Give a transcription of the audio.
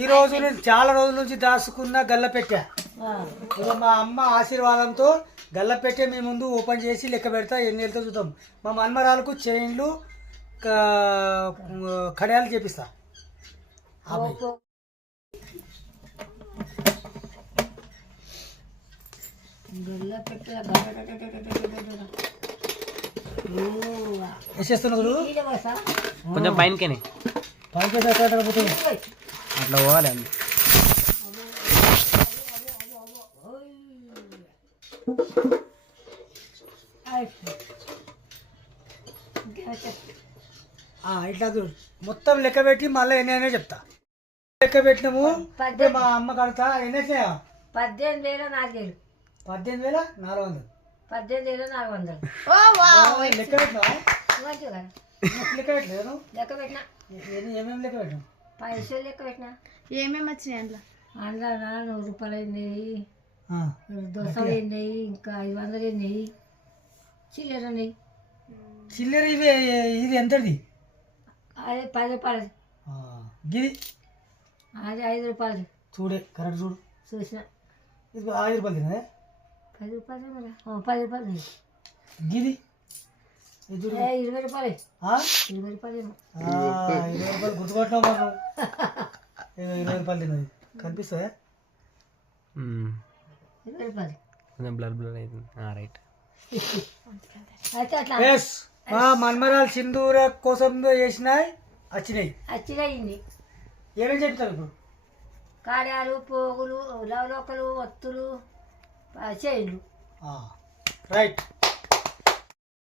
ఈ రోజు నుంచి చాలా రోజుల నుంచి దాచుకున్న గల్లపెట్టె ఇక మా అమ్మ ఆశీర్వాదంతో గల్లపెట్టె మీ ముందు ఓపెన్ చేసి లెక్క పెడతా ఎన్ని వెళ్తా చూద్దాం. మా మన్మరాలకు చైన్లు కడియాలు చేపిస్తా. వేసేస్తున్నా కొంచెం పైనకేనే అట్లా పోవాలి అండి. ఇట్లా చూడు మొత్తం లెక్క పెట్టి మళ్ళీ ఎన్ని చెప్తా. లెక్క పెట్టినాము మా అమ్మ కడతా ఎన్ని వచ్చినాయా? 18,400. 18,400. 18,400. లెక్క పెట్టినా లెక్క పెట్టలేదు లెక్క పెట్టినా ఏమేమి లెక్క పెట్టినా? పైసలు లెక్క పెట్టినా. ఏమేమి వచ్చినాయి అందులో? అందులో 100 రూపాయలు అయినాయి, దోసలు అయినాయి, ఇంకా 500 అయినాయి, చిల్లర ఉన్నాయి. చిల్లర ఇది ఎంతది? అదే 10 రూపాయలు. గిది అది 5 రూపాయలు. చూడే కరెక్ట్ చూడు. చూసిన ఇది 5 రూపాయలు తినదే. 10 రూపాయలు 10 రూపాయలు. గిది 20 రూపాయలు. 20 రూపాయలు 20 రూపాయలు గుర్తుపట్టినావు మనం. 20 రూపాయలు తిన్నది కనిపిస్తుందా? 20 రూపాయలు. బ్లర్ బ్లర్ అవుతుంది. రైట్. అయితే అట్లా మన్మరాలు సింధూర కోసం చేసినాయి వచ్చినాయి. అచ్చినాయింది. ఏమేమి చెప్తారు ఇప్పుడు? కాడాలు, పోగులు, లవలోకలు, ఒత్తులు, చైన్లు. రైట్.